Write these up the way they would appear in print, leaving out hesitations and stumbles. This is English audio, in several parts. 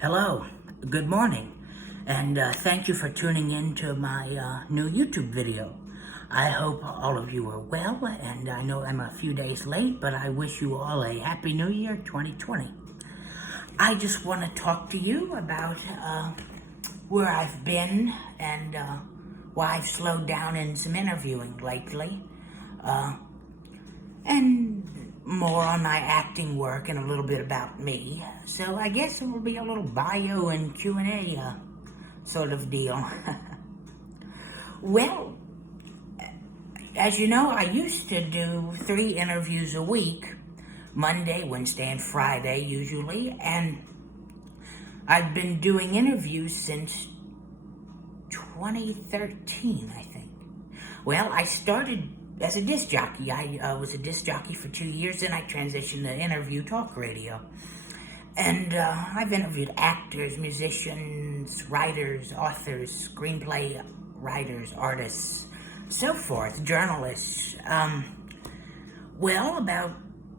Hello, good morning, and thank you for tuning in to my new YouTube video. I hope all of you are well, and I know I'm a few days late, but I wish you all a Happy New Year 2020. I just want to talk to you about where I've been and why I've slowed down in some interviewing lately, and more on my acting work and a little bit about me. So I guess it will be a little bio and Q&A sort of deal. Well, as you know, I used to do 3 interviews a week, Monday, Wednesday, and Friday usually, and I've been doing interviews since 2013, I think. Well, I started as a disc jockey. I was a disc jockey for 2 years, then I transitioned to interview talk radio. And I've interviewed actors, musicians, writers, authors, screenplay writers, artists, so forth, journalists. Well, about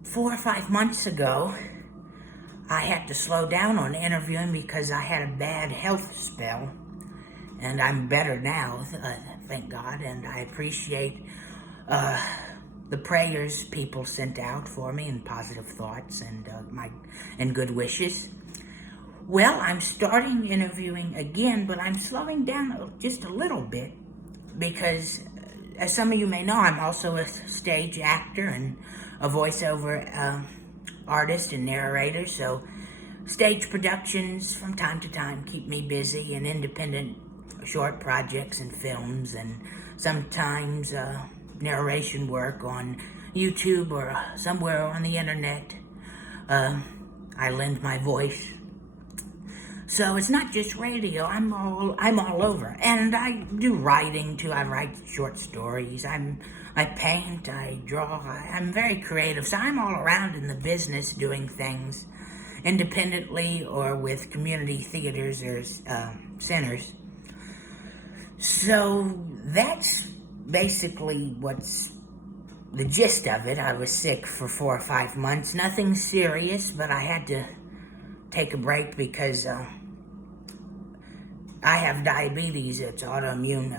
4 or 5 months ago, I had to slow down on interviewing because I had a bad health spell. And I'm better now, thank God, and I appreciate the prayers people sent out for me and positive thoughts and good wishes. Well, I'm starting interviewing again, but I'm slowing down just a little bit because, as some of you may know, I'm also a stage actor and a voiceover artist and narrator, so stage productions from time to time keep me busy, and independent short projects and films, and sometimes narration work on YouTube or somewhere on the internet. I lend my voice. So it's not just radio, I'm all over. And I do writing too. I write short stories. I paint, I draw. I'm very creative. So I'm all around in the business doing things independently or with community theaters or centers. So that's basically what's the gist of it. I was sick for 4 or 5 months. Nothing serious, but I had to take a break because I have diabetes. It's autoimmune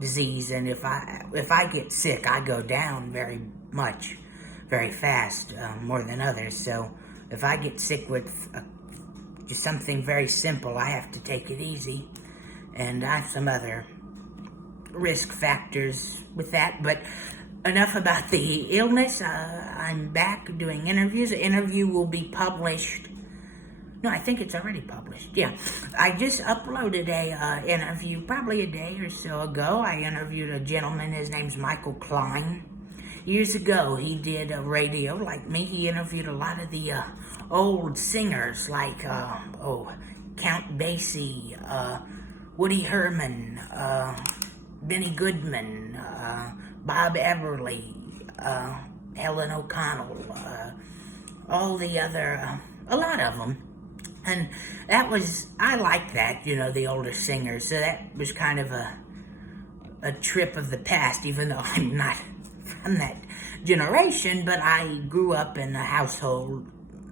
disease, and if I get sick, I go down very much, very fast, more than others. So if I get sick with just something very simple, I have to take it easy, and I have some other risk factors with that. But enough about the illness. I'm back doing interviews. The interview will be published. No, I think it's already published. Yeah, I just uploaded a interview probably a day or so ago. I interviewed a gentleman. His name's Michael Klein. Years ago, he did radio like me. He interviewed a lot of the old singers like Count Basie, Woody Herman, Benny Goodman, Bob Everly, Helen O'Connell, all the other, a lot of them. And I liked that, the older singers. So that was kind of a trip of the past, even though I'm not from that generation, but I grew up in a household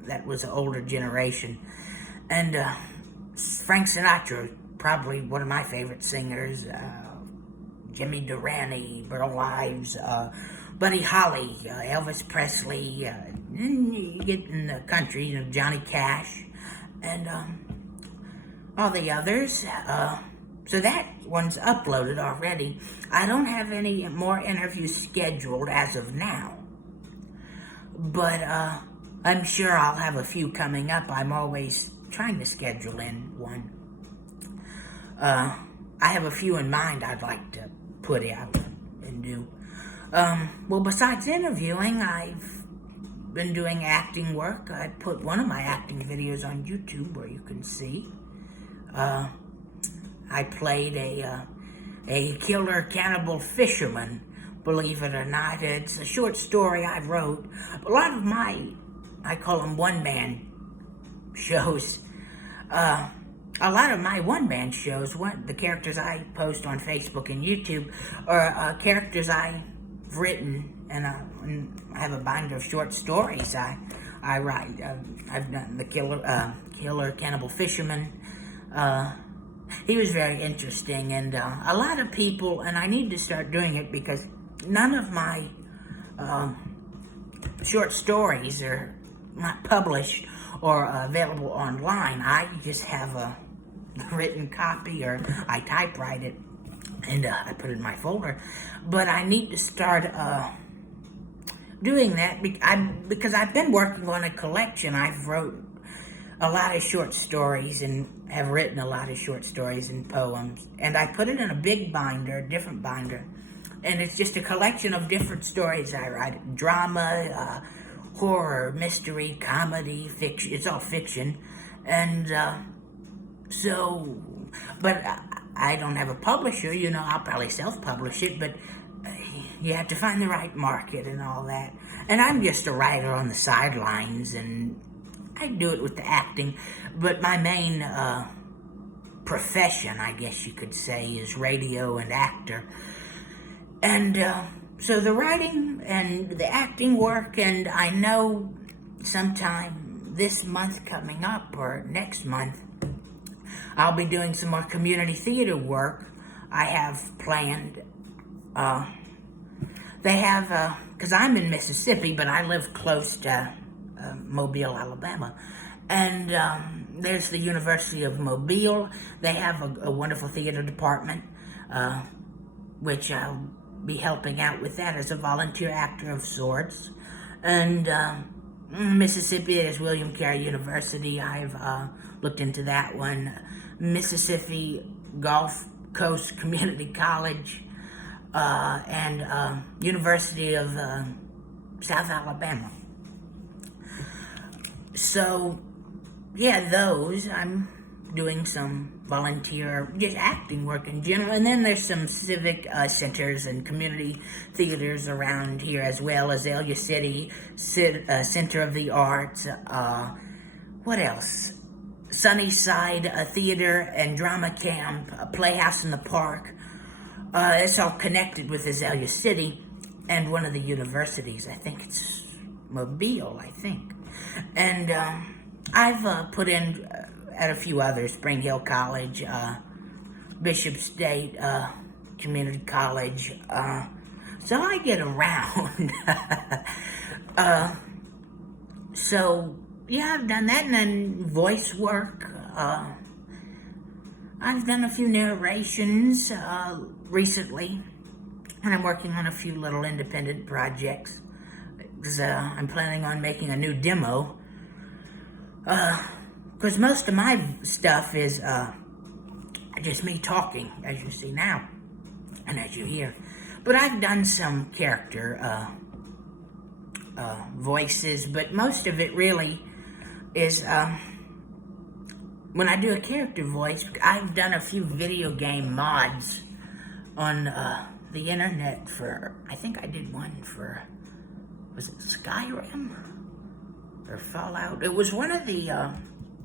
that was an older generation. And Frank Sinatra, probably one of my favorite singers, Jimmy Durante, Burl Ives, Buddy Holly, Elvis Presley, then you get in the country, Johnny Cash, and all the others. So that one's uploaded already. I don't have any more interviews scheduled as of now, but I'm sure I'll have a few coming up. I'm always trying to schedule in one. I have a few in mind I'd like to put out and do. Well, besides interviewing, I've been doing acting work. I put one of my acting videos on YouTube where you can see. I played a killer cannibal fisherman, believe it or not. It's a short story I wrote. A lot of I call them one-man shows. A lot of my one-man shows, the characters I post on Facebook and YouTube, are characters I've written, and I have a binder of short stories I I write. I've done the Killer Cannibal Fisherman. He was very interesting, and a lot of people, and I need to start doing it because none of my short stories are not published or available online. I just have a written copy, or I typewrite it and I put it in my folder. But I need to start doing that because I've been working on a collection. I've wrote a lot of short stories and have written a lot of short stories and poems, and I put it in a big binder, a different binder, and it's just a collection of different stories I write. Drama, horror, mystery, comedy, fiction. It's all fiction. And but I don't have a publisher, I'll probably self-publish it, but you have to find the right market and all that. And I'm just a writer on the sidelines, and I do it with the acting, but my main profession, I guess you could say, is radio and actor. And so the writing and the acting work, and I know sometime this month coming up or next month, I'll be doing some more community theater work. I have planned, they have, because I'm in Mississippi, but I live close to Mobile, Alabama. And there's the University of Mobile. They have a wonderful theater department, which I'll be helping out with that as a volunteer actor of sorts. And Mississippi, there's William Carey University. I've looked into that one. Mississippi Gulf Coast Community College, and University of South Alabama. So, yeah, those. I'm doing some volunteer, just acting work in general. And then there's some civic centers and community theaters around here, as well as Azalea City Center of the Arts. What else? Sunnyside Theater and Drama Camp, a Playhouse in the Park. It's all connected with Azalea City and one of the universities. I think it's Mobile, And I've put in at a few others, Spring Hill College, Bishop State Community College. So I get around. So, yeah, I've done that, and then voice work. I've done a few narrations recently, and I'm working on a few little independent projects. Because I'm planning on making a new demo. Because most of my stuff is just me talking, as you see now, and as you hear. But I've done some character voices, but most of it really is, when I do a character voice, I've done a few video game mods on the internet for, I think I did one for, was it Skyrim? Or Fallout? It was one of the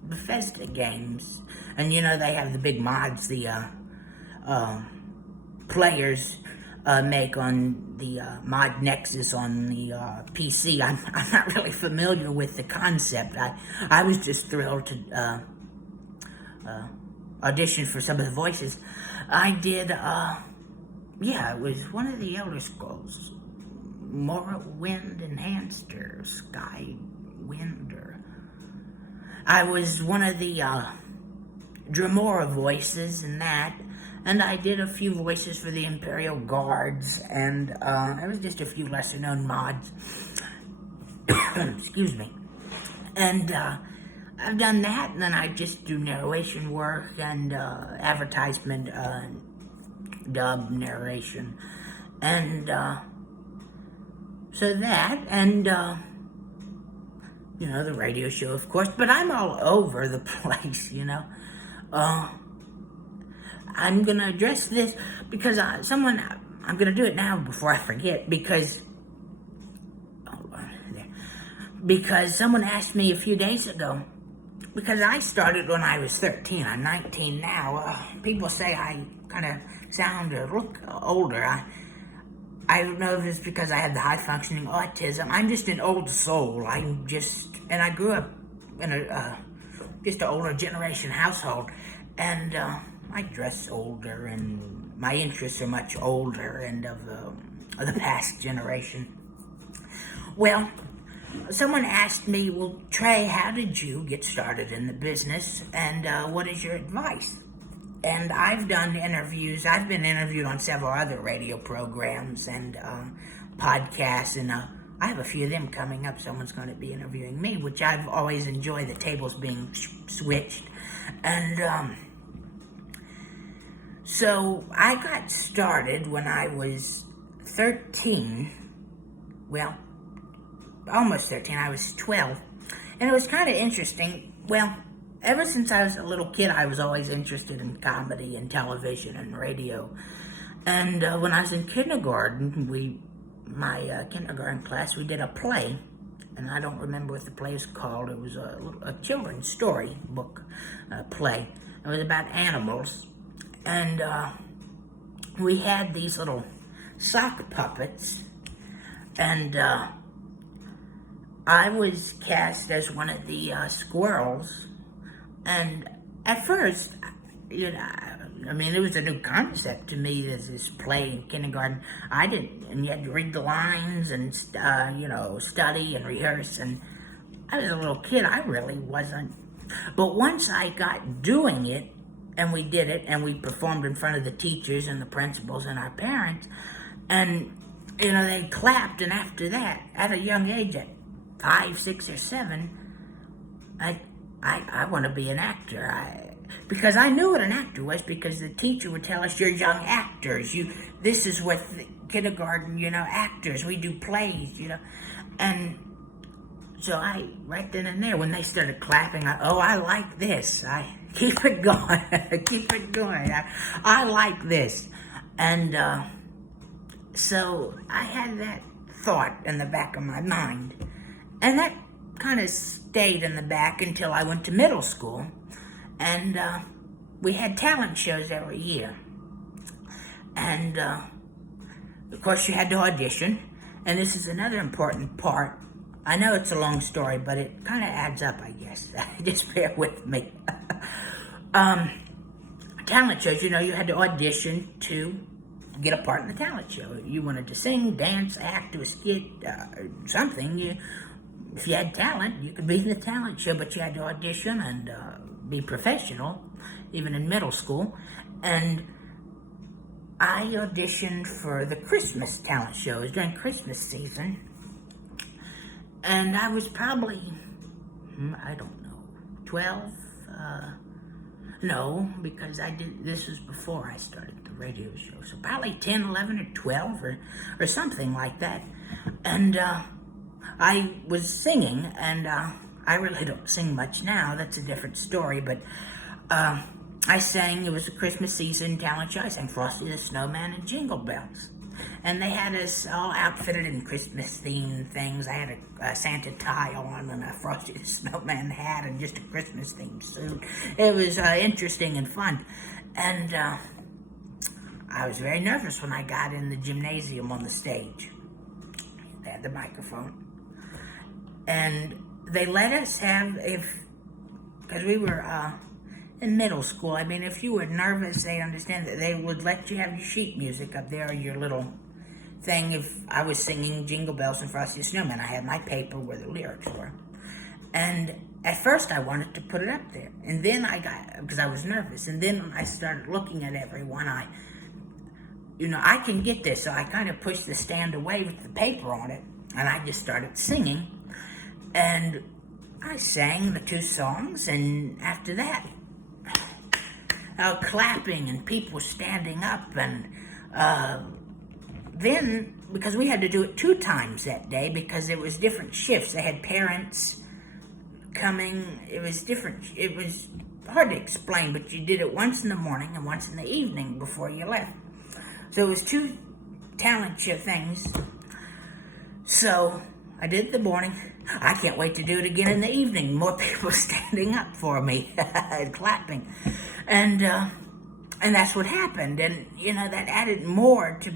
Bethesda games. And they have the big mods the players make on the Mod Nexus on the PC. I'm not really familiar with the concept. I was just thrilled to audition for some of the voices. I did, it was one of the Elder Scrolls. Morrowind Enhanced or Skywind, or I was one of the Dremora voices in that, and I did a few voices for the Imperial Guards, and there was just a few lesser known mods. Excuse me. And I've done that, and then I just do narration work and advertisement, dub narration, and so that, and, the radio show, of course, but I'm all over the place, I'm going to address this because I'm going to do it now before I forget, because someone asked me a few days ago, because I started when I was 13, I'm 19 now. People say I kind of sound or look older. I don't know if it's because I have the high-functioning autism. I'm just an old soul. And I grew up in just an older generation household, and I dress older, and my interests are much older and of the past generation. Well, someone asked me, well, Trey, how did you get started in the business, and what is your advice? And I've done interviews. I've been interviewed on several other radio programs and podcasts, and I have a few of them coming up. Someone's going to be interviewing me, which I've always enjoyed, the tables being switched. And so I got started when I was 13. Well, almost 13. I was 12. And it was kind of interesting. Well, ever since I was a little kid, I was always interested in comedy and television and radio. And when I was in kindergarten, my kindergarten class, we did a play. And I don't remember what the play is called. It was a children's story book play. It was about animals. And we had these little sock puppets. And I was cast as one of the squirrels. And at first, it was a new concept to me, as this play in kindergarten. And you had to read the lines and, study and rehearse. And I was a little kid, I really wasn't. But once I got doing it, and we did it, and we performed in front of the teachers and the principals and our parents, and, they clapped, and after that, at a young age, at 5, 6, or 7, I want to be an actor. Because I knew what an actor was, because the teacher would tell us, you're young actors. This is what kindergarten, actors, we do plays, And so right then and there, when they started clapping, I like this. Keep it going. Keep it going. I like this. And so I had that thought in the back of my mind. And that kind of stayed in the back until I went to middle school. And we had talent shows every year. And of course you had to audition. And this is another important part. I know it's a long story, but it kind of adds up, I guess. Just bear with me. Talent shows, you had to audition to get a part in the talent show. You wanted to sing, dance, act, do a skit, something. If you had talent, you could be in the talent show, but you had to audition and be professional, even in middle school. And I auditioned for the Christmas talent show. It was during Christmas season. And I was probably, 12? No, because this was before I started the radio show. So probably 10, 11, or 12, or something like that. And I was singing, and I really don't sing much now. That's a different story, but I sang, it was a Christmas season talent show. I sang Frosty the Snowman and Jingle Bells. And they had us all outfitted in Christmas-themed things. I had a Santa tie on and a Frosty the Snowman hat and just a Christmas-themed suit. It was interesting and fun. And I was very nervous when I got in the gymnasium on the stage. They had the microphone. And they let us have, because we were in middle school, if you were nervous, they understand that they would let you have your sheet music up there, or your little thing. If I was singing Jingle Bells and Frosty the Snowman, I had my paper where the lyrics were. And at first I wanted to put it up there. And then because I was nervous, and then I started looking at everyone. I can get this. So I kind of pushed the stand away with the paper on it, and I just started singing. And I sang the 2 songs, and after that, clapping and people standing up, and then, because we had to do it 2 times that day, because it was different shifts. They had parents coming. It was different. It was hard to explain, but you did it once in the morning and once in the evening before you left. So it was 2 talent show things. So I did the morning. I can't wait to do it again in the evening. More people standing up for me and clapping. And And that's what happened. And, that added more to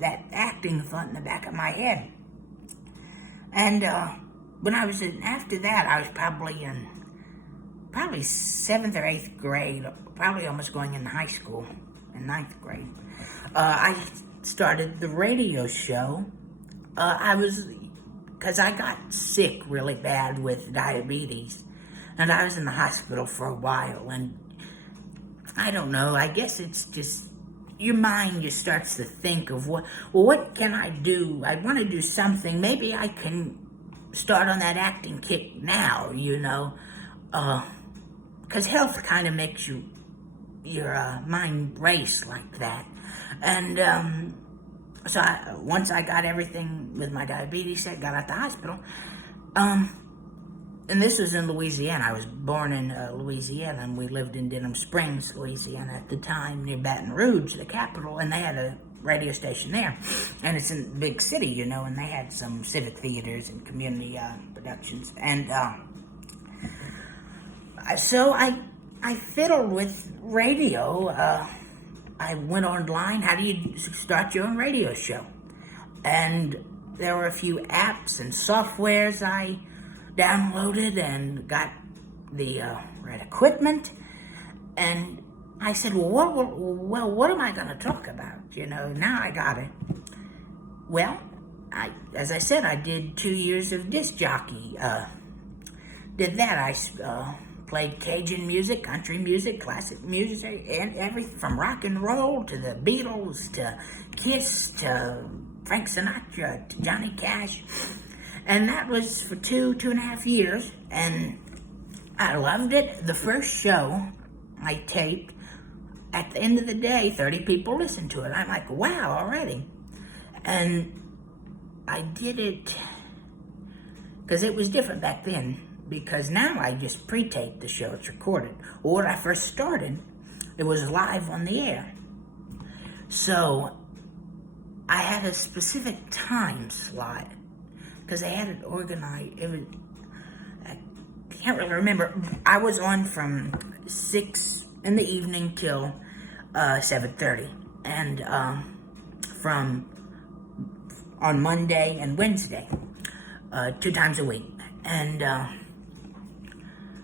that acting thought in the back of my head. And when I was after that, I was probably in 7th or 8th grade, probably almost going into high school, in 9th grade. I started the radio show. Because I got sick really bad with diabetes, and I was in the hospital for a while, and I don't know, I guess it's just, your mind just starts to think of what can I do? I want to do something. Maybe I can start on that acting kick now, because health kind of makes your mind race like that. And so once I got everything with my diabetes set, got out the hospital, and this was in Louisiana. I was born in Louisiana, and we lived in Denham Springs, Louisiana at the time, near Baton Rouge, the capital, and they had a radio station there. And it's in a big city, and they had some civic theaters and community productions. And so I fiddled with radio. I went online. How do you start your own radio show? And there were a few apps and softwares I downloaded and got the right equipment. And I said, what am I going to talk about? Now I got it. Well, as I said, I did 2 years of disc jockey. Did that. I played Cajun music, country music, classic music, and everything from rock and roll to the Beatles to Kiss to Frank Sinatra to Johnny Cash. And that was for 2.5 years, and I loved it. The first show I taped, at the end of the day, 30 people listened to it. I'm like, wow, already. And I did it because it was different back then, because now I just pre-tape the show, it's recorded. Well, when I first started, it was live on the air. So I had a specific time slot, because they had it organized. I can't really remember. I was on from 6 in the evening till 7:30, and on Monday and Wednesday, 2 times a week. And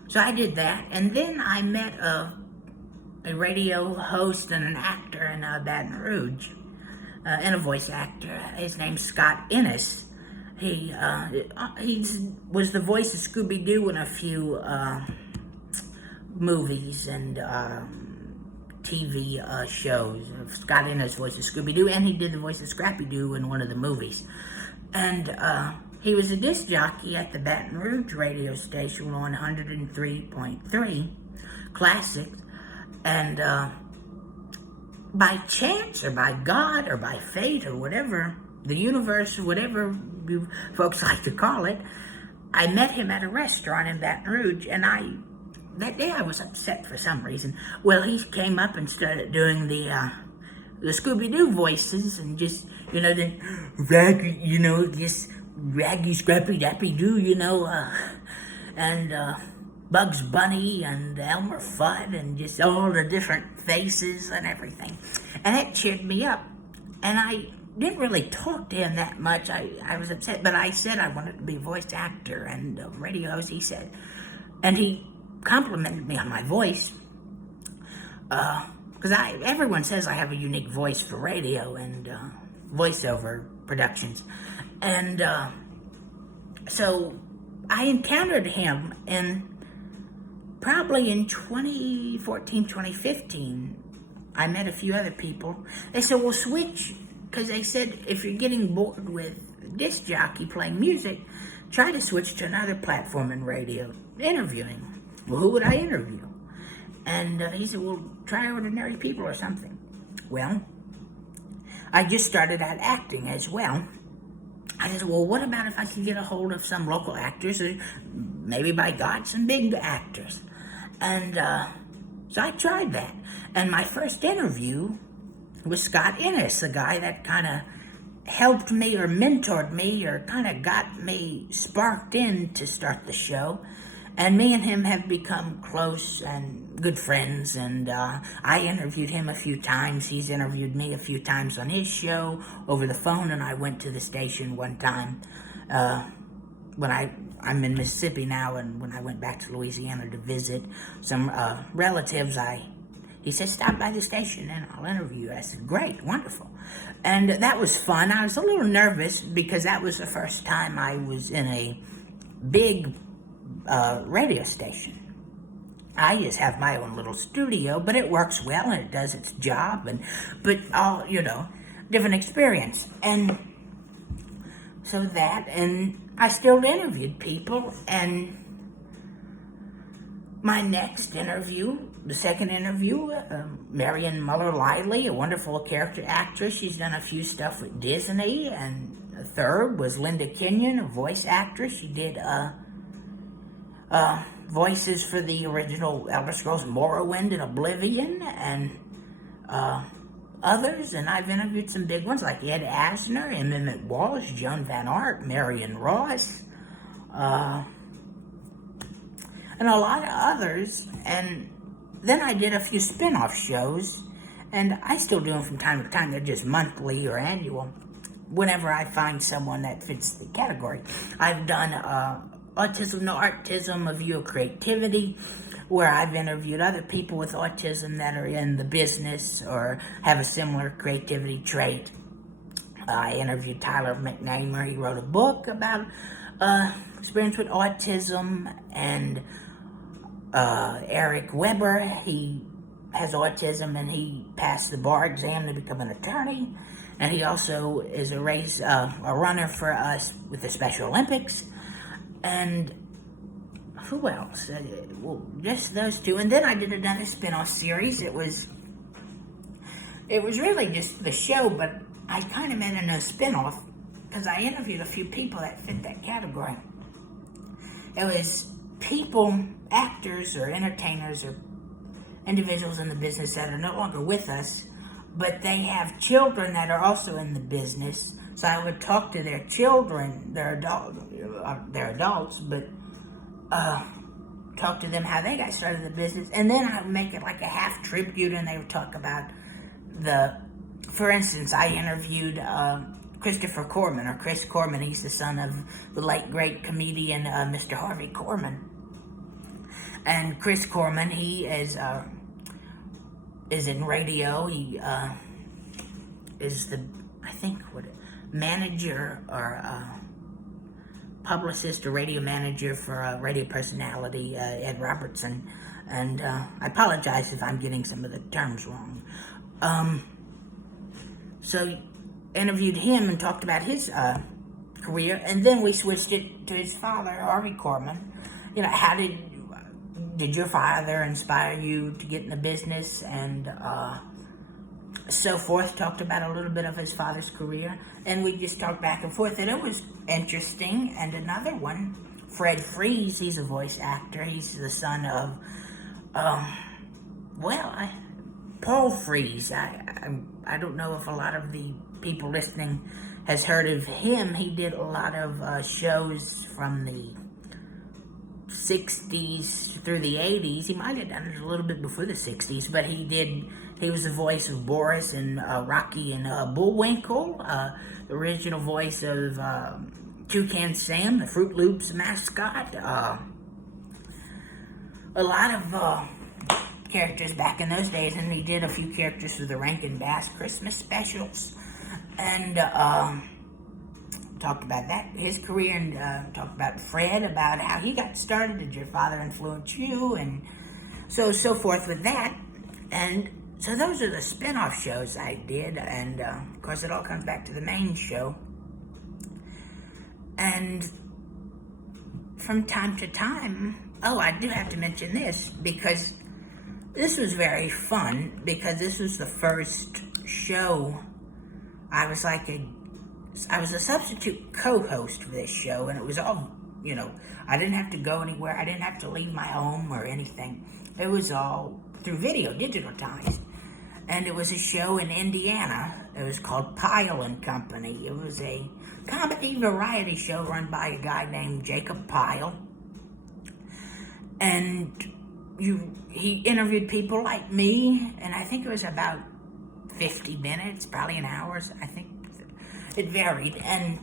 so I did that, and then I met a radio host and an actor in Baton Rouge, and a voice actor. His name's Scott Innes. He was the voice of Scooby-Doo in a few movies and TV shows. Scott Innes voice of Scooby-Doo, and he did the voice of Scrappy-Doo in one of the movies. And he was a disc jockey at the Baton Rouge radio station on 103.3 Classics. And by chance or by God or by fate or whatever, the universe, whatever you folks like to call it, I met him at a restaurant in Baton Rouge, and that day I was upset for some reason. Well, he came up and started doing the Scooby-Doo voices, and just, the raggy, just raggy, scrappy, dappy doo, and Bugs Bunny and Elmer Fudd, and just all the different faces and everything. And that cheered me up. And I didn't really talk to him that much. I was upset, but I said I wanted to be a voice actor and a radio host, he said. And he complimented me on my voice. Because everyone says I have a unique voice for radio and voiceover productions. And so I encountered him probably in 2014, 2015. I met a few other people. They said, well, switch. Because they said, if you're getting bored with disc jockey playing music, try to switch to another platform in radio, interviewing. Well, who would I interview? And he said, well, try Ordinary People or something. Well, I just started out acting as well. I said, well, what about if I could get a hold of some local actors, or maybe by God, some big actors? And so I tried that. And my first interview was Scott Innes, a guy that kind of helped me or mentored me or kind of got me sparked in to start the show. And me and him have become close and good friends, and I interviewed him a few times. He's interviewed me a few times on his show over the phone, and I went to the station one time when I'm in Mississippi now, and when I went back to Louisiana to visit some relatives, he said, stop by the station and I'll interview you. I said, great, wonderful. And that was fun. I was a little nervous because that was the first time I was in a big radio station. I just have my own little studio, but it works well and it does its job, but all, different experience. And so that, and I still interviewed people, and my next interview, the second interview, Marion Muller-Lively, a wonderful character actress. She's done a few stuff with Disney. And the third was Linda Kenyon, a voice actress. She did voices for the original Elder Scrolls Morrowind and Oblivion, and others. And I've interviewed some big ones like Ed Asner, Emmett Walsh, Joan Van Art, Marion Ross, and a lot of others. And then I did a few spin-off shows, and I still do them from time to time. They're just monthly or annual, whenever I find someone that fits the category. I've done Autism to Artism, A View of Creativity, where I've interviewed other people with autism that are in the business or have a similar creativity trait. I interviewed Tyler McNamer. He wrote a book about experience with autism, and Eric Weber, he has autism and he passed the bar exam to become an attorney, and he also is a runner for us with the Special Olympics. And who else? Well, just those two. And then I did another spin-off series. It was really just the show, but I kind of made it a spin-off because I interviewed a few people that fit that category. It was people, actors or entertainers or individuals in the business that are no longer with us, but they have children that are also in the business. So I would talk to their children, they're adults, but talk to them how they got started in the business. And then I would make it like a half tribute, and they would talk about for instance, I interviewed Christopher Corman, or Chris Corman. He's the son of the late great comedian Mr. Harvey Korman. And Chris Corman, he is in radio. He is the, I think, manager or publicist or radio manager for a radio personality, Ed Robertson. And I apologize if I'm getting some of the terms wrong. So interviewed him and talked about his career, and then we switched it to his father, Harvey Korman. How did your father inspire you to get in the business, and so forth. Talked about a little bit of his father's career, and we just talked back and forth, and it was interesting. And another one, Fred Freeze, he's a voice actor. He's the son of, Paul Freeze. I don't know if a lot of the people listening has heard of him. He did a lot of shows from the 60s through the 80s. He might have done it a little bit before the 60s, but he was the voice of Boris and Rocky and Bullwinkle, the original voice of Toucan Sam, the Fruit Loops mascot. A lot of characters back in those days, and he did a few characters for the Rankin Bass Christmas specials, and talked about that, his career, and talked about Fred, about how he got started. Did your father influence you? And so forth with that. And so those are the spin-off shows I did, and of course it all comes back to the main show. And from time to time, I do have to mention this, because this was very fun, because this was the first show I was a substitute co-host for this show, and it was all, I didn't have to go anywhere. I didn't have to leave my home or anything. It was all through video, digitalized. And it was a show in Indiana. It was called Pyle and Company. It was a comedy variety show run by a guy named Jacob Pyle. and he interviewed people like me, and I think it was about 50 minutes, probably an hour. I think it varied. And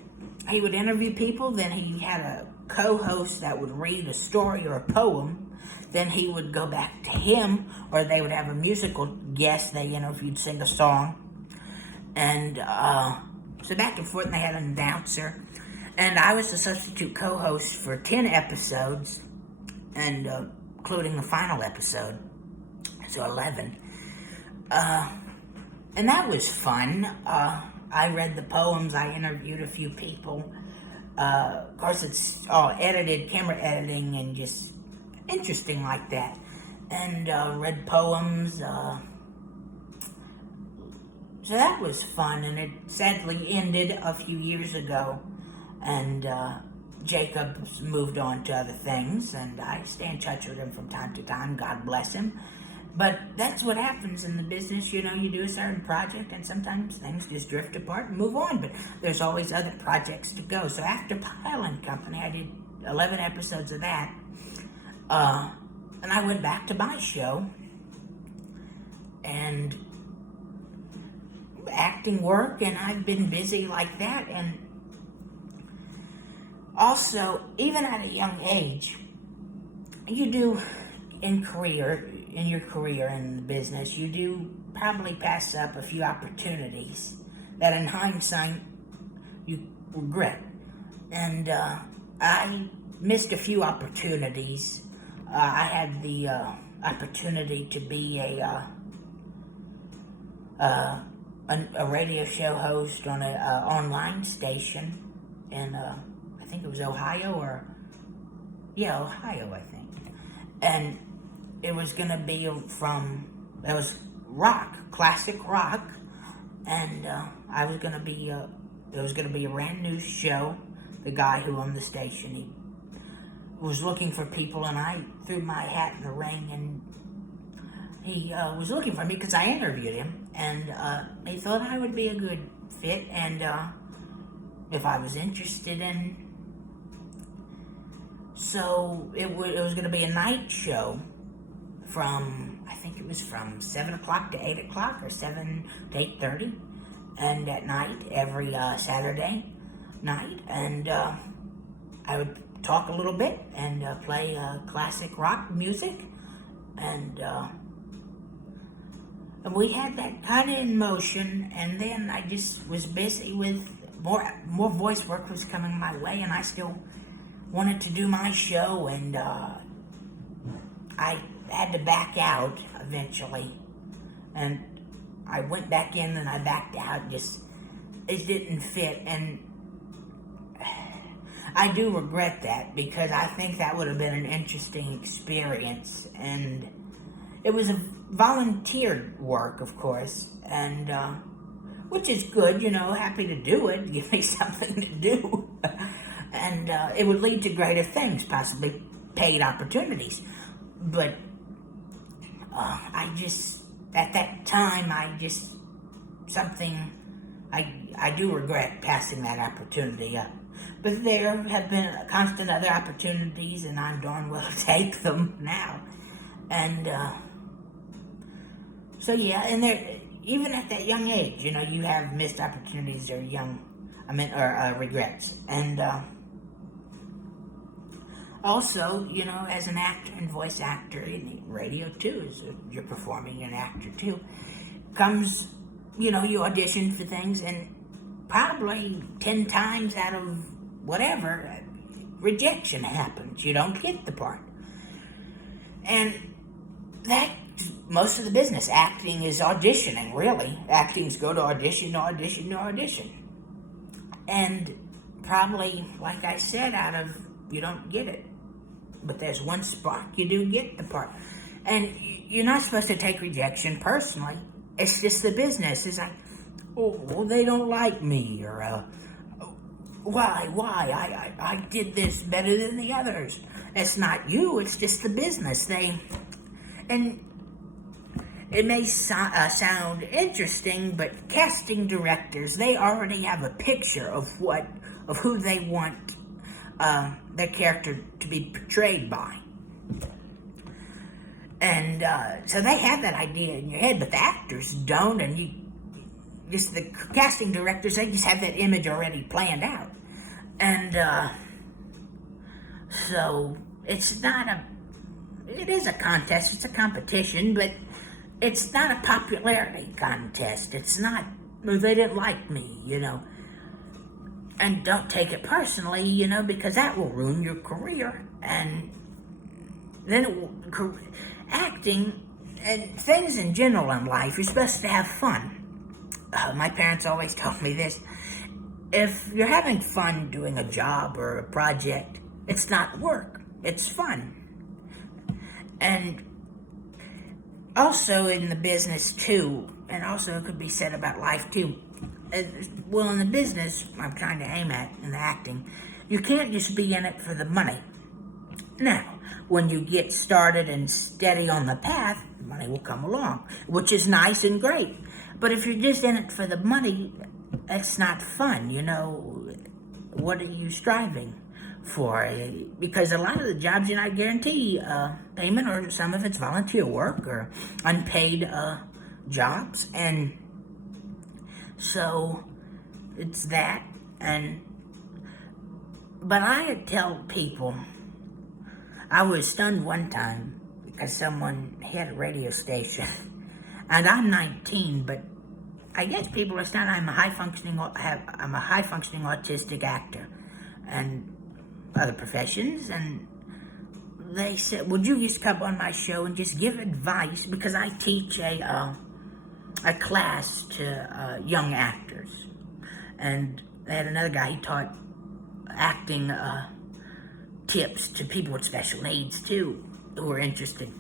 he would interview people, then he had a co-host that would read a story or a poem, then he would go back to him, or they would have a musical guest they interviewed sing a song. And so back and forth, and they had an announcer. And I was the substitute co-host for 10 episodes, and including the final episode, so 11. And that was fun. I read the poems, I interviewed a few people. Of course, it's all edited, camera editing, and just interesting like that. And read poems. So that was fun, and it sadly ended a few years ago. And Jacob's moved on to other things, and I stay in touch with him from time to time. God bless him. But that's what happens in the business. You do a certain project, and sometimes things just drift apart and move on. But there's always other projects to go. So after Pile & Company, I did 11 episodes of that. And I went back to my show. And acting work, and I've been busy like that. And also, even at a young age, you do in your career in the business, you do probably pass up a few opportunities that in hindsight you regret. And I missed a few opportunities. I had the opportunity to be a radio show host on an online station in I think it was Ohio, I think. And it was going to be it was rock, classic rock, and it was going to be a brand new show. The guy who owned the station, he was looking for people, and I threw my hat in the ring, and he was looking for me because I interviewed him, and he thought I would be a good fit, and if I was interested in. So it was going to be a night show I think it was from 7 o'clock to 8 o'clock, or 7 to 8:30, and at night, every Saturday night, and I would talk a little bit, and play classic rock music, and we had that kind of in motion, and then I just was busy with more voice work was coming my way, and I still wanted to do my show, and I had to back out eventually, and I went back in and I backed out. It didn't fit, and I do regret that, because I think that would have been an interesting experience, and it was a volunteer work, of course, and which is good, happy to do it, give me something to do, and it would lead to greater things, possibly paid opportunities, but at that time, I do regret passing that opportunity up. But there have been constant other opportunities, and I'm darn well take them now. And so yeah, and there, even at that young age, you have missed opportunities or regrets. And also, as an actor and voice actor in radio too, you're performing an actor too, comes, you audition for things, and probably 10 times out of whatever, rejection happens. You don't get the part. And that's most of the business. Acting is auditioning, really. Acting's go to audition, to audition, to audition. And probably, like I said, you don't get it. But there's one spot you do get the part. And you're not supposed to take rejection personally. It's just the business. It's like, oh, they don't like me, or why? I did this better than the others. It's not you, it's just the business. And it may sound interesting, but casting directors, they already have a picture of who they want their character to be portrayed by. And so they have that idea in your head, but the actors don't, and the casting directors, they just have that image already planned out. And so it is a contest, it's a competition, but it's not a popularity contest. It's not, they didn't like me, And don't take it personally, because that will ruin your career. And then acting and things in general in life, you're supposed to have fun. My parents always told me this. If you're having fun doing a job or a project, it's not work, it's fun. And also in the business too, and also it could be said about life too. Well, in the business, I'm trying to aim at in the acting, you can't just be in it for the money. Now, when you get started and steady on the path, money will come along, which is nice and great. But if you're just in it for the money, that's not fun, What are you striving for? Because a lot of the jobs you're not guaranteed payment, or some of it's volunteer work or unpaid jobs. And so it's that. But I tell people, I was stunned one time because someone had a radio station, and I'm 19, but I guess people are stunned. I'm a high functioning autistic actor, and other professions, and they said, "Would you just come on my show and just give advice?" Because I teach a class to young actors, and they had another guy who taught acting tips to people with special needs too, who were interested.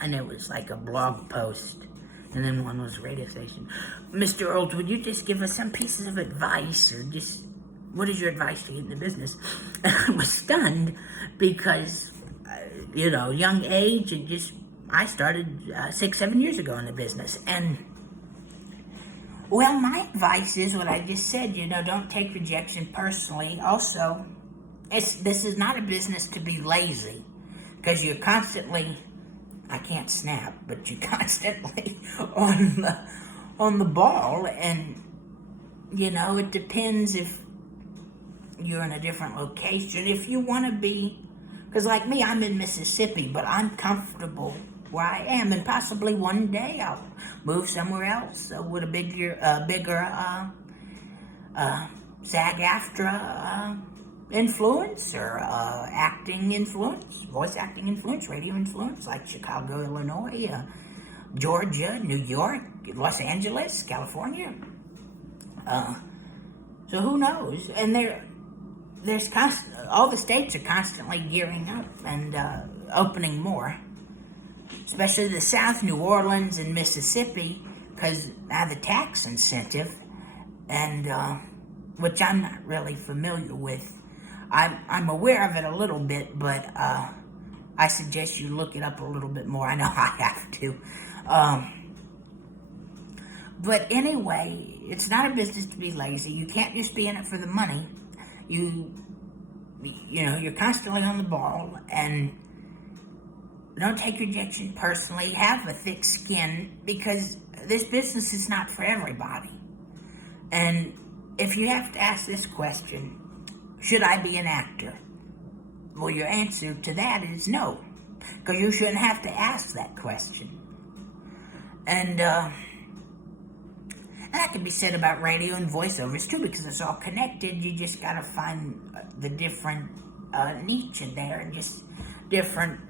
And it was like a blog post, and then one was a radio station. Mr. Earls, would you just give us some pieces of advice, or just what is your advice to get in the business? And I was stunned because, young age, and I started 6-7 years ago in the business. And, well, my advice is what I just said, don't take rejection personally. Also, this is not a business to be lazy, because you're constantly, I can't snap, but you're constantly on the ball, and, it depends if you're in a different location. If you want to be, because like me, I'm in Mississippi, but I'm comfortable where I am, and possibly one day I'll move somewhere else with a bigger SAG-AFTRA influence, or acting influence, voice acting influence, radio influence, like Chicago, Illinois, Georgia, New York, Los Angeles, California. So who knows? And there's all the states are constantly gearing up and opening more, especially the South, New Orleans and Mississippi, because now the tax incentive, and which I'm not really familiar with. I'm aware of it a little bit, but I suggest you look it up a little bit more. I know I have to. But anyway, it's not a business to be lazy. You can't just be in it for the money. You're constantly on the ball, and don't take rejection personally. Have a thick skin, because this business is not for everybody. And if you have to ask this question, should I be an actor? Well, your answer to that is no, because you shouldn't have to ask that question. And that can be said about radio and voiceovers too, because it's all connected. You just got to find the different niche in there, and just different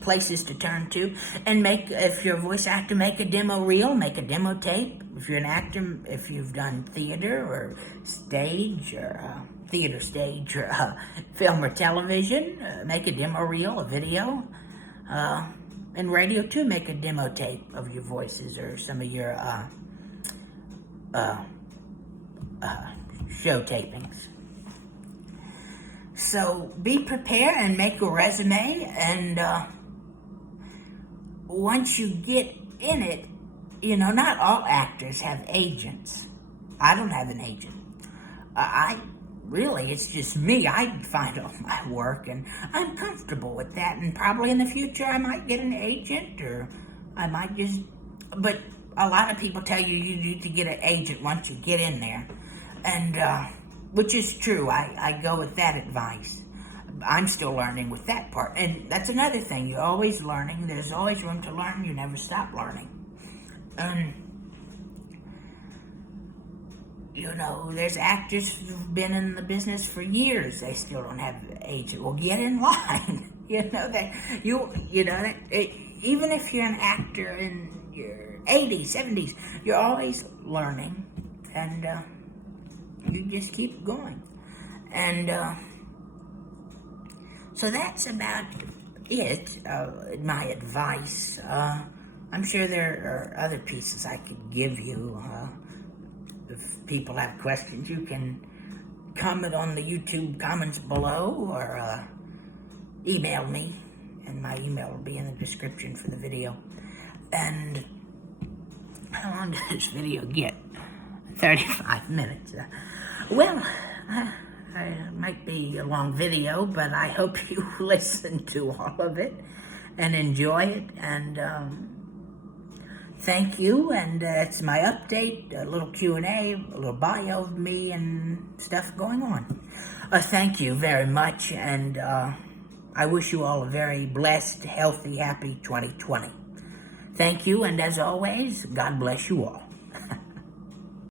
places to turn to. And if you're a voice actor, make a demo reel, make a demo tape. If you're an actor, if you've done theater or stage, or theater stage, or film or television, make a demo reel, a video. And radio too, make a demo tape of your voices or some of your show tapings. So be prepared and make a resume, and once you get in it, not all actors have agents. I don't have an agent. I really, it's just me. I find all my work, and I'm comfortable with that. And probably in the future, I might get an agent, or I might just. But a lot of people tell you you need to get an agent once you get in there, and which is true. I go with that advice. I'm still learning with that part, and that's another thing. You're always learning. There's always room to learn. You never stop learning. You know, there's actors who've been in the business for years. They still don't have an agent. Well, get in line. You know that even if you're an actor in your 80s, 70s, you're always learning, and you just keep going. And so that's about it. My advice. I'm sure there are other pieces I could give you. If people have questions, you can comment on the YouTube comments below, or email me, and my email will be in the description for the video. And how long did this video get? 35 minutes. Well, it might be a long video, but I hope you listen to all of it and enjoy it. And thank you, and it's my update, a little Q&A, a little bio of me and stuff going on. Thank you very much, and I wish you all a very blessed, healthy, happy 2020. Thank you, and as always, God bless you all.